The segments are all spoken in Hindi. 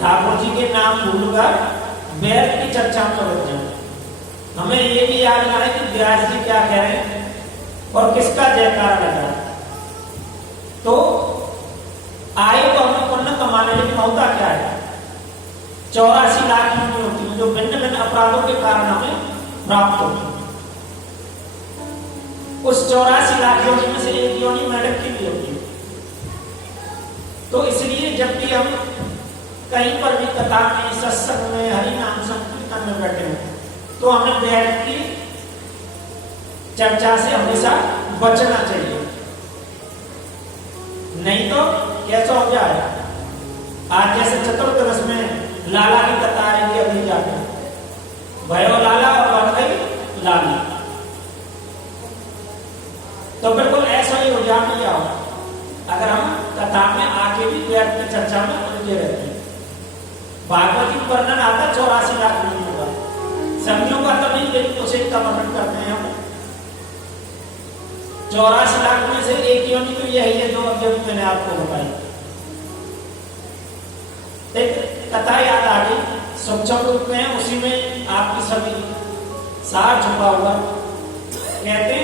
ठाकुर जी के नाम भूलकर बैल की चर्चा में लग जाओ। हमें ये भी याद रहा है कि व्यास जी क्या कह रहे हैं और किसका जयकार लगा। तो आए तो हमें पुण्य कमाने, लेकिन होता क्या है, 84 लाख योनि होती है जो भिन्न भिन्न अपराधों के कारण हमें प्राप्त होती है। उस 84 लाख योनि में से एक योनि मेढक की भी होती है। तो इसलिए जब भी हम कहीं पर भी कथा में, सत्संग में, हरि नाम संकीर्तन में बैठे हो तो हमें बैठ की चर्चा से हमेशा बचना चाहिए, नहीं तो कैसा हो जाए। आज जैसे चतुर्दश में लाला की कथा आएगी अभी जाके, भयो लाला और बन गई लाली, तो बिल्कुल ऐसा ही हो जाए अगर हम कथा में आके भी बैठ की चर्चा में उलझे रहते हैं। भागवत की वर्णन आता 84 लाख योनियों का, सभी का तो नहीं, लेकिन उसे का वर्णन करते हैं हम। 84 लाख में से एक योनि तो यही है जो अभी मैंने आपको बताई। एक कथा याद आ गई, सूक्ष्म रूप में है, उसी में आपकी सभी सार छुपा हुआ। कहते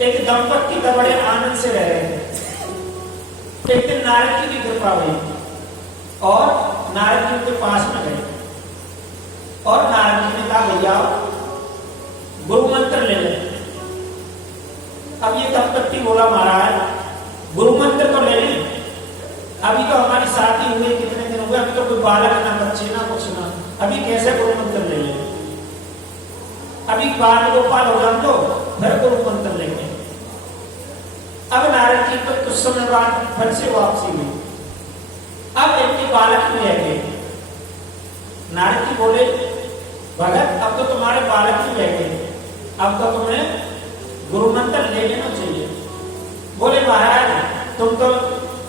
एक दंपत्ति का बड़े आनंद से रह रहे थे। एक दिन नारद जी की कृपा हुई और नारद जी के पास में गए और नारद जी ने कहा भैया गुरु मंत्र ले ले। अब ये दंपत्ति बोला महाराज गुरु मंत्र तो ले लें, अभी तो हमारी शादी हुई कितने दिन हुए, अभी तो कोई बालक ना बच्चे ना कुछ ना, अभी कैसे गुरु मंत्र ले लें, अभी बाल गोपाल हो जाए तो फिर गुरु मंत्र लेंगे। अब नारद जी तो कुछ समय बाद फिर से वापसी हुई, अब इनके बालक भी रह गए। नारद जी बोले भगत अब तो तुम्हारे बालक भी रह गए, अब तो तुम्हें गुरु मंत्र ले लेना चाहिए। बोले महाराज तुम तो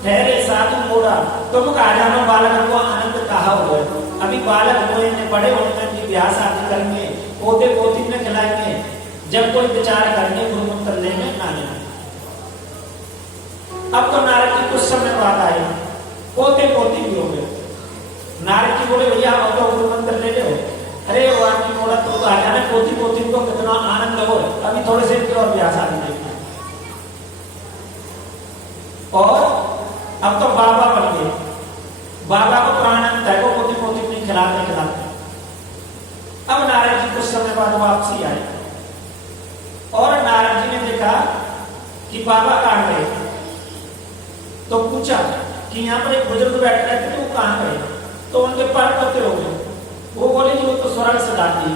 ठहरे साधु मोड़ा, तुम कहा जानो बालक को आनंद कहा हो गए, अभी बालक हुए ने बड़े होने की ब्याह शादी करेंगे, पोते पोती में खिलाएंगे, जब कोई विचार करेंगे गुरु मंत्र लेने ना लेना। अब तो नारद जी कुछ समय बाद आए, पोते पोती भी हो गए। नारद जी बोले भैया अब तो गुरु मंत्र ले लो। अरे वाणी मोड़ा तो आ जाना, पोती पोती को कितना आनंद हो, अभी थोड़े से और ब्याह शादी देखना। और अब तो बाबा बन गए, बाबा को तो आनंद है, वो पोती पोती नहीं खिलाते। अब नारद जी कुछ समय बाद वापसी आए और नारद जी ने देखा कि बाबा कहाँ गए, तो पूछा कि यहाँ पर एक बुजुर्ग बैठ रहे थे, वो कहाँ गए, तो उनके पैर पत्ते हो गए। वो बोले कि वो तो स्वर्ग से डालती है।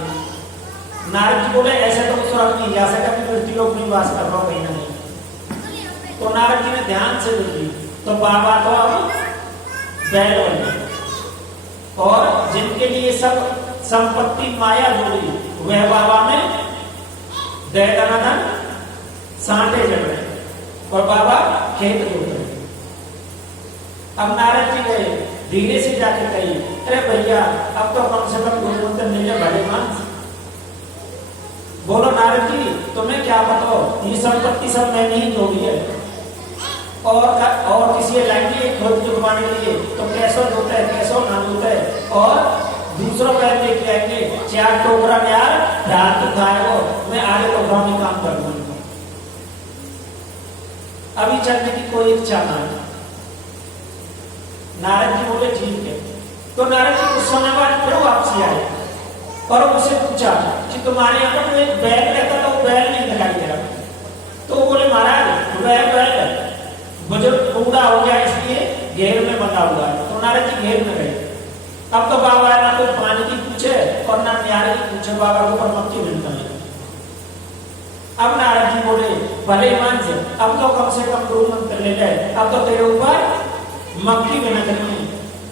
नारद जी बोले ऐसे तो स्वर्ग नहीं जा सकता, पृथ्वी लोक निवास कर रहा हूं कहीं ना कहीं। तो नारद जी ने ध्यान से देखी तो बाबा तो अब बैल बन गए, और जिनके लिए सब संपत्ति माया जोड़ी वह बाबा में दयाधन सांटे जड़ रहे और बाबा खेत जोड़ रहे। अब नारद जी गए, धीरे से जाके कही अरे भैया अब तो कम से कम गुरु मंत्र ले ले भले मानस। बोलो नारद जी तुम्हें क्या बताओ, ये संपत्ति सब मैंने ही जोड़ी है, और किसी लड़की खुद जुड़वाने के लिए तो कैसो होता है कैसो ना होता है, और दूसरों का लेके आएंगे 4 टोकरा यार ध्यान तो खाएगा, मैं आगे टोकरा में काम कर दूंगा। अभी चलने की कोई इच्छा ना है। नारद जी बोले ठीक है। तो नारद जी कुछ समय बाद फिर वापसी आए और उनसे पूछा कि तुम्हारे यहाँ पर एक बैल रहता था, वो बैल नहीं दिखाई दे रहा। तो वो बोले महाराज बैल बुजुर्ग बूढ़ा हो गया इसलिए घेर में बंधा हुआ है। तो नारद जी घेर में गए। अब तो बाबा ना तो पानी की पूछे और ना न्यारे की पूछे, बाबा को पर मक्खी मिलता है। अब नारद जी बोले भले मान से अब तो कम से कम गुरु मंत्र ले जाए, अब तो तेरे ऊपर मक्खी भी न करनी,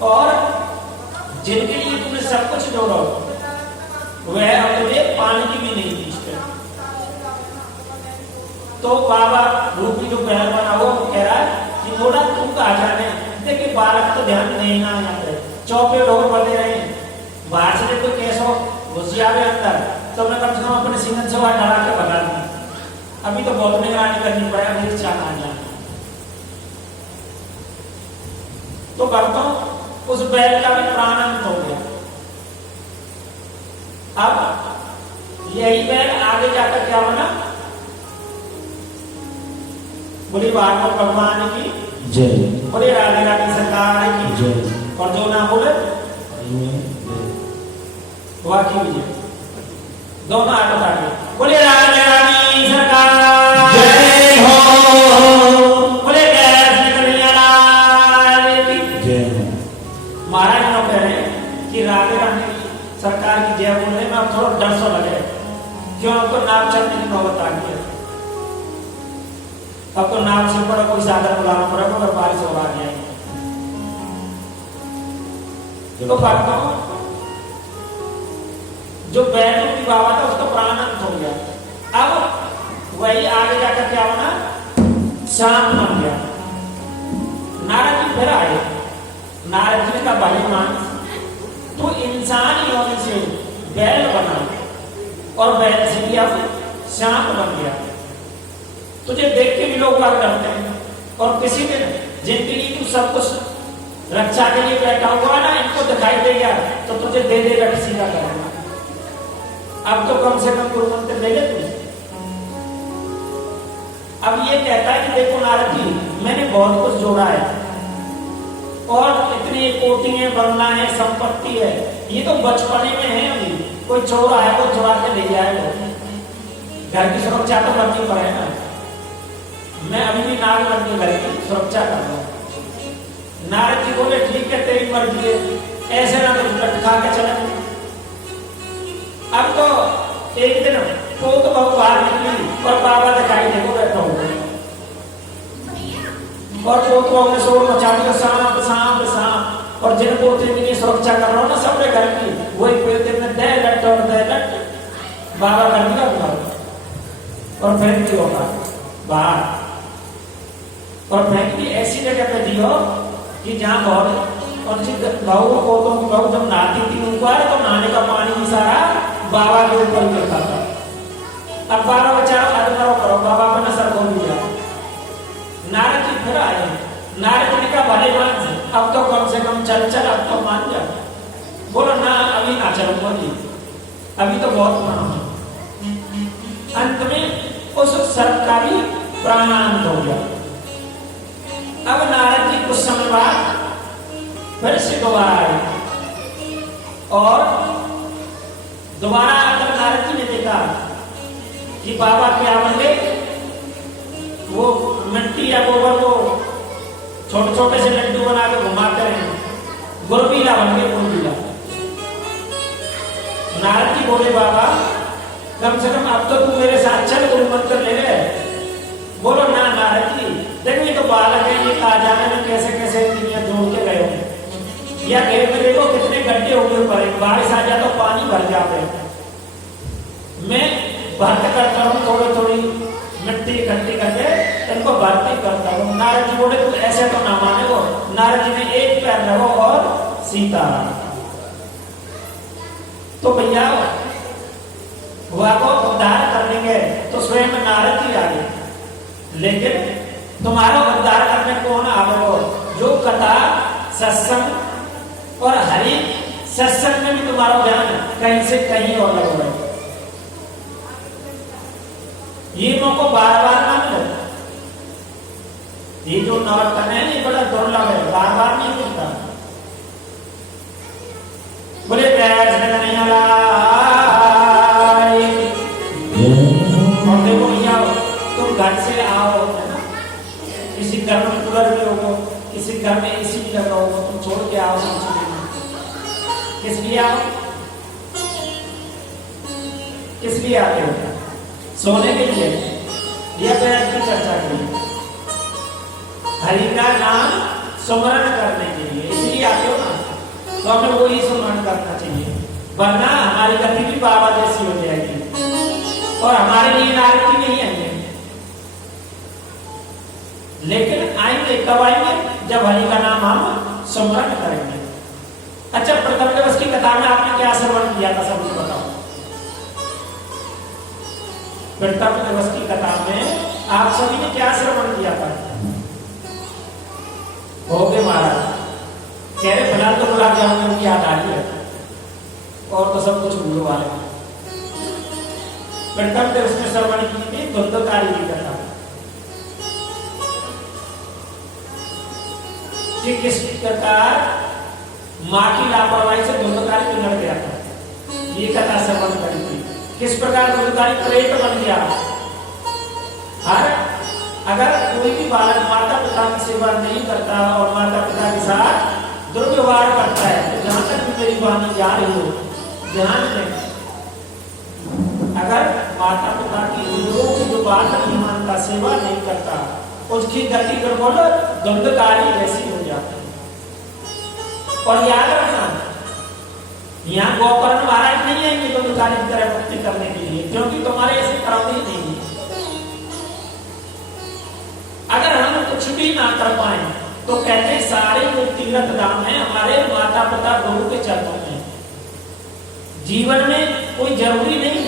और जिनके लिए तुमने सब कुछ जोड़ो वह अब तुझे पानी की भी नहीं पूछते। तो बाबा रूपी जो बहन बना वो कह रहा है कि थोड़ा तू कहा जाने, देखिए बालक तो ध्यान नहीं ना यहाँ चौपे ढोर बने रहे, बाहर से देखो कैसो घुसियावे अंदर, तो मैं कम से कम अपने सींगन से वहां डरा के भगा दूं। अभी तो बहुत निगरानी करनी पड़े, अभी चाह आ जाए। तो भक्तों उस बैल का भी प्राणांत हो गया। अब यही बैल आगे जाकर क्या बना, बोले भागवत भगवान की जय। बोले राधे राधे सरकार की जय। और जो ना बोले वाकी विजय। दोनों हाथ उठा के बोले राधे राधे सरकार जय हो। बोले कृष्ण कन्हैया लाल की जय हो। महाराज लोग कह रहे हैं कि राधे राधे सरकार की जय बोलने में अब थोड़ा डर सा लगे, क्यों? अब तो नाव चलने की नौबत आ गई है। अब तो नाव से बड़ा कोई साधन बुलाना पड़ेगा अगर बारिश हो रहा है। तो भक्तों, जो बैठक बाबा था उसका प्राणांत हो गया। अब वही आगे जाकर क्या होना, शांत बन गया। नारद जी फिर आए। नारद जी का भाई मानस तो इंसान योनि से बैल बना और बैल से भी अब शांत बन गया। तुझे देख के भी लोग बात करते हैं और किसी दिन जिंदगी तू सब कुछ रक्षा के लिए बैठा हुआ ना, इनको दिखाई देगा तो तुझे दे देगा किसी का करेगा। अब तो कम से कम गुरु मंत्र ले ले तुझे। अब ये कहता है कि देखो नारद जी, मैंने बहुत कुछ जोड़ा है और इतनी कोटियां बनना है, संपत्ति है, ये तो बचपने में है। अभी कोई चोर आए वो चुरा के ले जाए, घर की सुरक्षा तो करनी पड़े ना। मैं अभी भी नाग बन के घर की सुरक्षा कर रहा हूं। नारद जी बोले ठीक है तेरी मर्जी है, ऐसे ना तो लटका के चले। अब तो एक दिन पोत बहू बाहर निकली और बाबा दिखाई देखो बैठा हुआ और पोत बहू ने शोर मचा दिया, सांप सांप सांप। और जिन पोते की सुरक्षा कर रहा हूं ना सबने घर की, वही पोते में दे लट और दे लट बाबा कर दिया और फेंक दिया बाहर। और फेंक दी ऐसी जगह पे दियो कि जहां बहुत और बहू पोतों की बहू जब नहाती थी ऊपर तो नहाने का पानी भी सारा बाबा के ऊपर गिरता था। अब बाबा बेचारा हाथ करो बाबा का नसर हो गया। नारद जी फिर आए। नारद जी का भले मान, अब तो कम से कम चल चल, अब तो मान जा। बोलो ना अभी ना चलूंगा जी, अभी तो बहुत पुराना है। अंत में उस सर्प का भी प्राणांत हो गया। अब नारद जी कुछ समय बाद फिर से दोबारा आए और दोबारा आकर नारद जी ने देखा कि बाबा क्या बन गए, वो मिट्टी या गोबर को छोटे छोटे से लड्डू बना के घुमाते हैं, गुरबीला बन गए, गुरबीला। नारद जी बोले बाबा कम से कम अब तो तू मेरे साथ चल, गुरु मंत्र ले ले। बोलो ना नारद जी, देखो ये तो बालक है, ये कहा जाने में कैसे कैसे दुनिया जोड़ के गए होंगे। या खेत में देखो कितने गड्ढे होंगे पड़े, बारिश आ जाए तो पानी भर जाते हैं। मैं भर्ती करता हूँ, थोड़ी थोड़ी मिट्टी इकट्ठी करके इनको भर्ती करता हूँ। नारद जी बोले तू ऐसे तो ना माने। वो नारद जी ने एक पैर लगो और सीता। तो भैया हुआ को उद्धार करने गए तो स्वयं नारद जी आ गए, लेकिन तुम्हारा उद्धार करने कौन आवे? जो कथा सत्संग और हरि सत्संग में भी तुम्हारा ध्यान कहीं से कहीं और लग रहा है। ये मौका बार बार ना मिले। ये जो नवरत्न है ये बड़ा दुर्लभ है, बार बार नहीं मिलता। बोले नहीं और देखो भैया तुम घर से आओ, है ना, किसी घर में कूलर भी होगा, किसी घर में एसी भी लगा होगा, तुम छोड़ के आओ सब चीजें। किस लिए आओ? किस लिए आते हो? सोने के लिए या बैठ की चर्चा के लिए? हरि का नाम स्मरण करने के लिए इसलिए आते हो ना, तो हमें वही स्मरण करना चाहिए, वरना हमारी गति भी बाबा जैसी हो जाएगी और हमारे लिए नारद नहीं आएंगे। लेकिन आएंगे कब आएंगे? जब हरि का नाम हम स्मरण करेंगे। अच्छा, प्रथम दिवस की कथा में आपने क्या श्रवण किया था, सबको बताओ। प्रथम दिवस की कथा में आप सभी ने क्या श्रवण किया था? हो गए महाराज कह रहे फिलहाल तो गुलाब जामुन की याद आ रही है और तो सब कुछ भूलो वाले। प्रथम दिवस में श्रवण की थी धुंधकारी की कथा। कि किस प्रकार माँ की लापरवाही से धुंधकारी बिगड़ गया था, ये कथा श्रवण करी थी। किस प्रकार धुंधकारी प्रेत बन गया। हर अगर कोई भी बालक माता पिता की सेवा नहीं करता और माता पिता के साथ दुर्व्यवहार करता है, तो जहां तक भी मेरी वाणी जा रही हो ध्यान दें, अगर माता पिता की इंद्रियों की जो बात नहीं मानता, सेवा नहीं करता, उसकी गति बिल्कुल धुंधकारी जैसी हो जाती है। और याद रखना, यहाँ गोकर्ण महाराज नहीं आएंगे धुंधकारी की तरह मुक्ति करने के लिए, क्योंकि तुम्हारे ऐसे कर्म ही नहीं है। अगर हम कुछ भी ना कर पाए तो कहते सारे जो तीर्थ धाम है हमारे माता पिता गुरु के चरणों में। जीवन में कोई जरूरी नहीं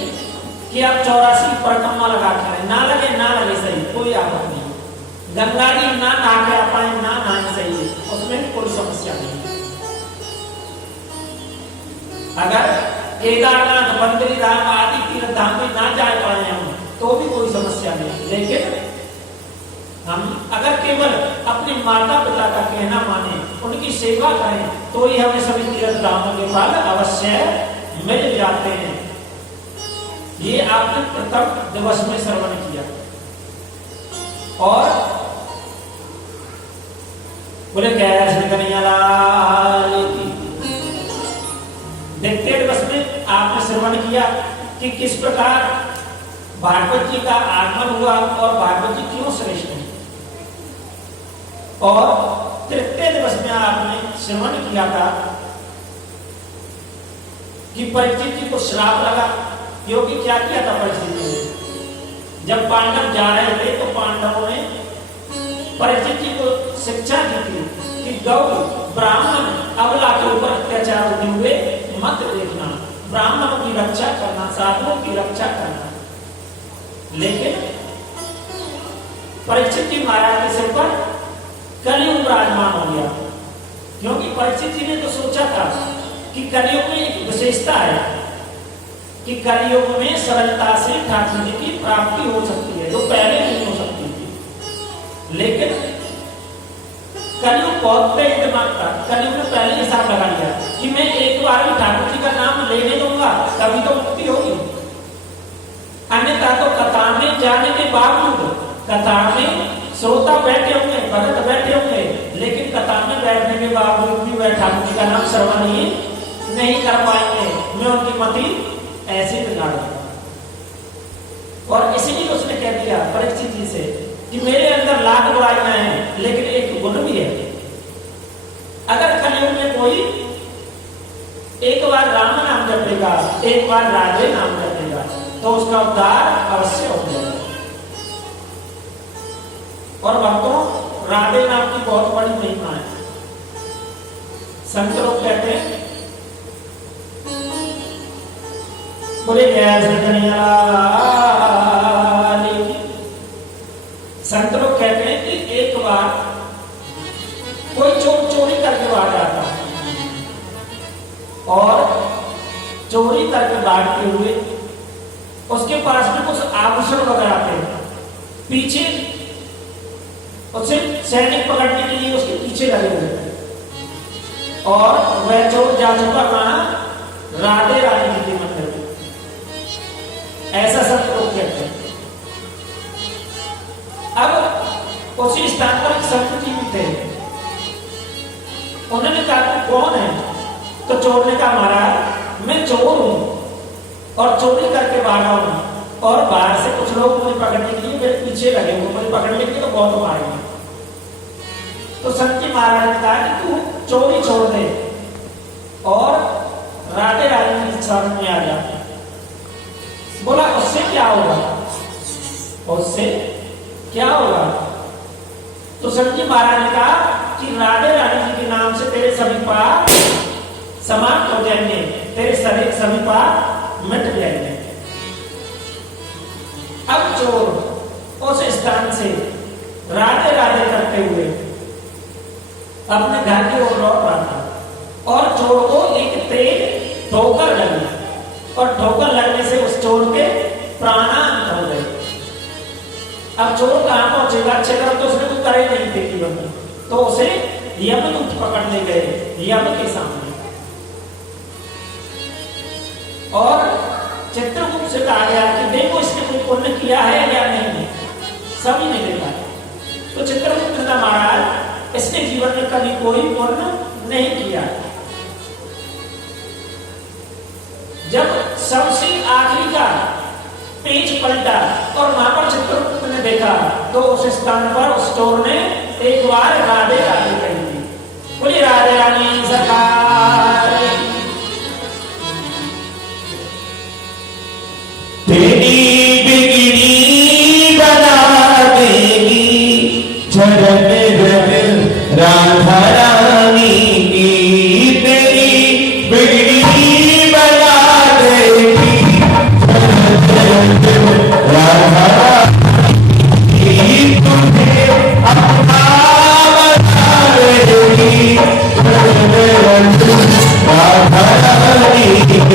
कि आप 84 परिक्रमा लगा के ना लगे सही, कोई आपत्ति नहीं। गंगा जी ना नहा के आ पाए ना नहाए सही है, उसमें भी कोई समस्या नहीं। अगर केदारनाथ बद्रीधाम आदि तीर्थ धाम में ना जा पाए हम तो भी कोई समस्या नहीं। लेकिन हम अगर केवल अपने माता पिता का कहना माने, उनकी सेवा करें, तो ही हमें सभी तीर्थ धामों के फल अवश्य मिल जाते हैं। ये आपने प्रथम दिवस में श्रवण किया। और बोले कैसे कन्हैया लाल की। द्वितीय दिवस में आपने श्रवण किया कि किस प्रकार भागवत जी का आगमन हुआ और भागवत जी क्यों श्रेष्ठ है। और तृतीय दिवस में आपने श्रवण किया था कि परीक्षित जी को श्राप लगा, क्योंकि क्या किया था परीक्षित जी ने, जब पांडव जा रहे थे तो पांडवों ने परीक्षित जी को शिक्षा दी थी कि गौ ब्राह्मण अबला के ऊपर अत्याचार होते हुए मत देखना, ब्राह्मणों की रक्षा करना, साधुओं की रक्षा करना। लेकिन परीक्षित जी महाराज के सिर पर कलयुग विराजमान हो गया, क्योंकि परीक्षित जी ने तो सोचा था कि कलयुग में एक विशेषता है कि कलयुग में सरलता से ठाकुर जी की प्राप्ति हो सकती है, जो पहले नहीं हो सकती थी। लेकिन कलयुग बहुत तेज दिमाग था, कलयुग ने पहले हिसाब लगा लिया कि मैं एक बार भी ठाकुर जी का नाम लेने दूंगा तभी तो मुक्ति होगी। अन्यथा तो कथा में जाने के बावजूद, कथा में श्रोता बैठे होंगे, भगत बैठे होंगे, लेकिन कथा में बैठने के बावजूद भी वह ठाकुर जी का नाम श्रवण ही नहीं कर पाएंगे। मैं उनकी मति ऐसे बिगाड़ दूंगा। और इसीलिए उसने कह दिया परीक्षित जी से कि मेरे अंदर लाख बुराइयां हैं, लेकिन एक गुण भी है। अगर कलयुग में कोई एक बार राम नाम जपेगा, एक बार राधे नाम जपेगा, तो उसका उद्धार अवश्य हो जाएगा। और भक्तों, राधे नाम की बहुत बड़ी महिमा है। संत लोग कहते हैं, बोले संत लोग कहते हैं कि एक बार कोई चोर चोरी करके भाग जाता और चोरी करके भागते हुए उसके पास में कुछ आभूषण वगैरह थे, पीछे उसे सैनिक पकड़ने के लिए उसके पीछे लगे हुए, और वह चोर जा चुका कहां, राधे रानी जी के मंदिर में। ऐसा सब लोग कहते हैं। अब उसी स्थान पर एक संत जी भी थे, उन्होंने कहा तू कौन है? तो चोर ने कहा महाराज मैं चोर हूं और चोरी करके भागा हूं, और बाहर से कुछ लोग मुझे पकड़ने के लिए मेरे पीछे लगे हुए, मुझे पकड़ने के लिए तो बहुत मारेंगे। तो संत जी महाराज ने कहा कि तू चोरी छोड़ दे और राधे रानी की शरण में आ जा। बोला उससे क्या होगा? उससे क्या होगा? तो संत जी महाराज ने कहा कि राधे रानी जी के नाम से तेरे सभी पाप समाप्त हो जाएंगे, तेरे सभी पाप मिट जाएंगे। अब चोर उस स्थान से राधे राधे करते हुए अपने घर की ओर लौट रहा था, और चोर को एक तेज ठोकर लगी, और ठोकर लगने से उस चोर के प्राणांत हो गए। अब चोर कहां पहुंचेगा? अच्छे कर्म तो उसने कुछ करे नहीं थे जीवन में, तो उसे यमदूत पकड़ ले गए यम के सामने और चित्रगुप्त से कहा गया कि देखो इसने कोई पुण्य किया है या नहीं। सभी ने देखा तो चित्रगुप्त ने महाराज इसने जीवन में कभी कोई पुण्य नहीं किया। जब सबसे आखिरी का पेज पलटा और वहां पर चित्रगुप्त ने देखा तो उस स्थान पर उस चोर ने एक बार राधे राधे कही। बोली राधे रानी सरकार तेरी बिगड़ी बना देगी चरण रग राधा रानी की। तेरी बिगड़ी बना देगी चरण रग राधा रानी की। तुझे अपना बना देगी चरण रग राधा रानी की।